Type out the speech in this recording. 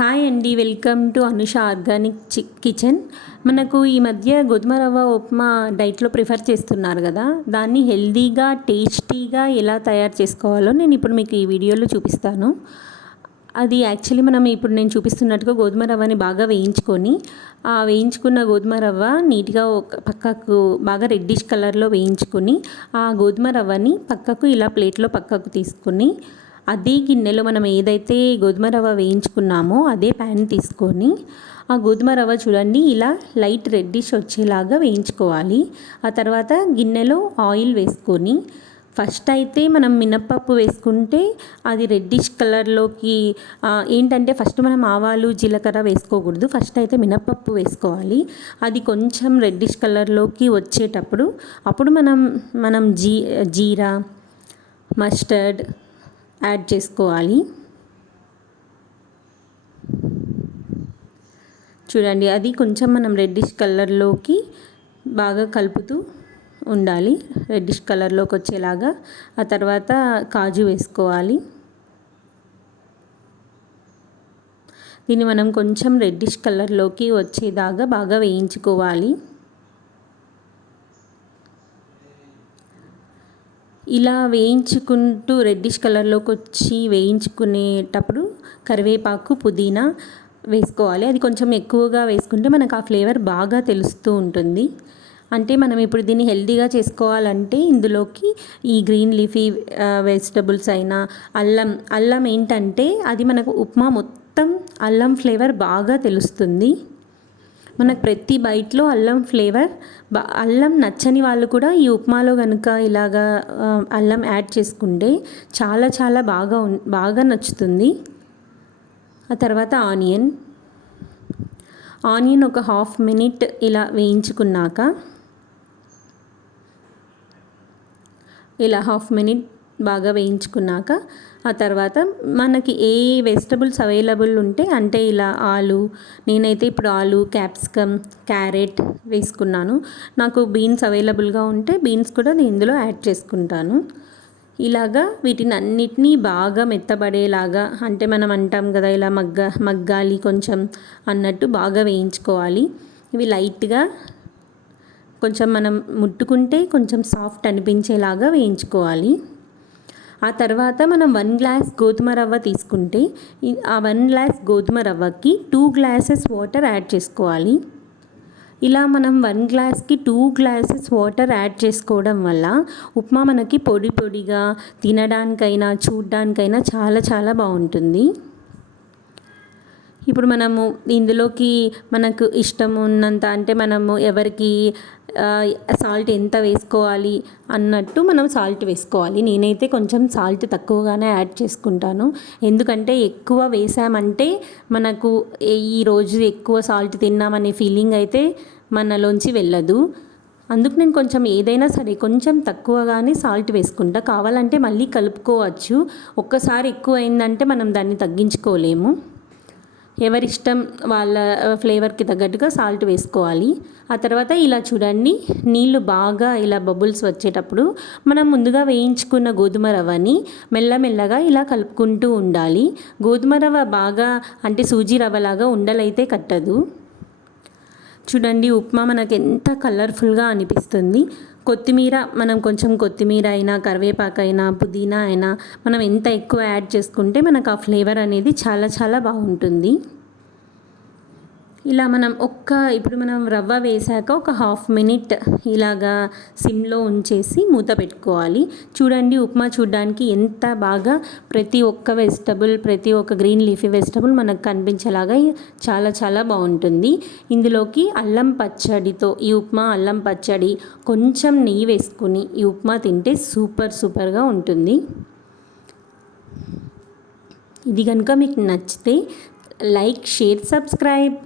Hi అండి, welcome to Anusha organic kitchen. మనకు ఈ మధ్య గోధుమ రవ్వ ఉప్మా డైట్లో ప్రిఫర్ చేస్తున్నారు కదా, దాన్ని హెల్దీగా టేస్టీగా ఎలా తయారు చేసుకోవాలో నేను ఇప్పుడు మీకు ఈ వీడియోలో చూపిస్తాను. అది యాక్చువల్లీ ఇప్పుడు నేను చూపిస్తున్నట్టుగా గోధుమ రవ్వని బాగా వేయించుకొని, ఆ వేయించుకున్న గోధుమ రవ్వ నీట్గా ఒక పక్కకు బాగా రెడ్డిష్ కలర్లో వేయించుకొని, ఆ గోధుమ రవ్వని పక్కకు ఇలా ప్లేట్లో పక్కకు తీసుకొని, అదే గిన్నెలో మనం ఏదైతే గోధుమ రవ్వ వేయించుకున్నామో అదే ప్యాన్ తీసుకొని, ఆ గోధుమ రవ్వ చూడండి ఇలా లైట్ రెడ్డిష్ వచ్చేలాగా వేయించుకోవాలి. ఆ తర్వాత గిన్నెలో ఆయిల్ వేసుకొని, ఫస్ట్ అయితే మనం మినప్పప్పు వేసుకుంటే అది రెడ్డిష్ కలర్లోకి ఏంటంటే ఫస్ట్ మనం ఆవాలు జీలకర్ర వేసుకోకూడదు, ఫస్ట్ అయితే మినప్పప్పు వేసుకోవాలి. అది కొంచెం రెడ్డిష్ కలర్లోకి వచ్చేటప్పుడు అప్పుడు మనం జీరా, మస్టర్డ్ యాడ్ చేసుకోవాలి. చూడండి అది కొంచెం మనం రెడ్డిష్ కలర్లోకి బాగా కలుపుతూ ఉండాలి, రెడ్డిష్ కలర్లోకి వచ్చేలాగా. ఆ తర్వాత కాజు వేసుకోవాలి. దీన్ని మనం కొంచెం రెడ్డిష్ కలర్లోకి వచ్చేదాకా బాగా వేయించుకోవాలి. ఇలా వేయించుకుంటూ రెడ్డిష్ కలర్లోకి వచ్చి వేయించుకునేటప్పుడు కరివేపాకు, పుదీనా వేసుకోవాలి. అది కొంచెం ఎక్కువగా వేసుకుంటే మనకు ఆ ఫ్లేవర్ బాగా తెలుస్తూ ఉంటుంది. అంటే మనం ఇప్పుడు దీన్ని హెల్తీగా చేసుకోవాలంటే ఇందులోకి ఈ గ్రీన్ లీఫీ వెజిటబుల్స్ అయినా అల్లం ఏంటంటే అది మనకు ఉప్మా మొత్తం అల్లం ఫ్లేవర్ బాగా తెలుస్తుంది. మనకు ప్రతి బైట్లో అల్లం ఫ్లేవర్ అల్లం నచ్చని వాళ్ళు కూడా ఈ ఉప్మాలో కనుక ఇలాగా అల్లం యాడ్ చేసుకుంటే చాలా చాలా బాగా నచ్చుతుంది. ఆ తర్వాత ఆనియన్ ఒక హాఫ్ మినిట్ ఇలా వేయించుకున్నాక, ఇలా హాఫ్ మినిట్ బాగా వేయించుకున్నాక ఆ తర్వాత మనకి ఏ వెజిటబుల్స్ అవైలబుల్ ఉంటే, అంటే ఇలా నేనైతే ఇప్పుడు ఆలు, క్యాప్సికమ్, క్యారెట్ వేసుకున్నాను. నాకు బీన్స్ అవైలబుల్గా ఉంటే బీన్స్ కూడా నేను ఇందులో యాడ్ చేసుకుంటాను. ఇలాగా వీటిని అన్నిటినీ బాగా మెత్తబడేలాగా, అంటే మనం అంటాం కదా ఇలా మగ్గాలి కొంచెం అన్నట్టు బాగా వేయించుకోవాలి. ఇవి లైట్గా కొంచెం మనం ముట్టుకుంటే కొంచెం సాఫ్ట్ అనిపించేలాగా వేయించుకోవాలి. ఆ తర్వాత మనం 1 గ్లాస్ గోధుమ రవ్వ తీసుకుంటే ఆ 1 గ్లాస్ గోధుమ రవ్వకి 2 గ్లాసెస్ వాటర్ యాడ్ చేసుకోవాలి. ఇలా మనం 1 గ్లాస్కి 2 గ్లాసెస్ వాటర్ యాడ్ చేసుకోవడం వల్ల ఉప్మా మనకి పొడి పొడిగా తినడానికైనా చూడ్డానికైనా చాలా చాలా బాగుంటుంది. ఇప్పుడు మనము ఇందులోకి మనకు ఇష్టం ఉన్నంత, అంటే మనము ఎవరికి సాల్ట్ ఎంత వేసుకోవాలి అన్నట్టు మనం సాల్ట్ వేసుకోవాలి. నేనైతే కొంచెం సాల్ట్ తక్కువగానే యాడ్ చేసుకుంటాను, ఎందుకంటే ఎక్కువ వేసామంటే మనకు ఈరోజు ఎక్కువ సాల్ట్ తిన్నామనే ఫీలింగ్ అయితే మనలోంచి వెళ్ళదు. అందుకు నేను కొంచెం ఏదైనా సరే కొంచెం తక్కువగానే సాల్ట్ వేసుకుంటా. కావాలంటే మళ్ళీ కలుపుకోవచ్చు, ఒక్కసారి ఎక్కువ అయిందంటే మనం దాన్ని తగ్గించుకోలేము. ఎవరిష్టం వాళ్ళ ఫ్లేవర్కి తగ్గట్టుగా సాల్ట్ వేసుకోవాలి. ఆ తర్వాత ఇలా చూడండి, నీళ్ళు బాగా ఇలా బబుల్స్ వచ్చేటప్పుడు మనం ముందుగా వేయించుకున్న గోధుమ రవ్వని మెల్లమెల్లగా ఇలా కలుపుకుంటూ ఉండాలి. గోధుమ రవ్వ బాగా అంటే సూజీ రవ్వలాగా ఉండలైతే కట్టదు. చూడండి ఉప్మా మనకు ఎంత కలర్ఫుల్గా అనిపిస్తుంది. మనం కొంచెం కొత్తిమీర అయినా, కరివేపాకు అయినా, పుదీనా అయినా మనం ఎంత ఎక్కువ యాడ్ చేసుకుంటే మనకు ఆ ఫ్లేవర్ అనేది చాలా చాలా బాగుంటుంది. ఇలా ఇప్పుడు మనం రవ్వ వేసాక ఒక హాఫ్ మినిట్ ఇలాగా సిమ్లో ఉంచేసి మూత పెట్టుకోవాలి. చూడండి ఉప్మా చూడడానికి ఎంత బాగా ప్రతి ఒక్క వెజిటబుల్, ప్రతి ఒక్క గ్రీన్ లీఫీ వెజిటబుల్ మనకు కనిపించేలాగా చాలా చాలా బాగుంటుంది. ఇందులోకి అల్లం పచ్చడితో ఈ ఉప్మా, అల్లం పచ్చడి, కొంచెం నెయ్యి వేసుకుని ఈ ఉప్మా తింటే సూపర్గా ఉంటుంది. ఇది కనుక మీకు నచ్చితే లైక్, షేర్, సబ్స్క్రైబ్.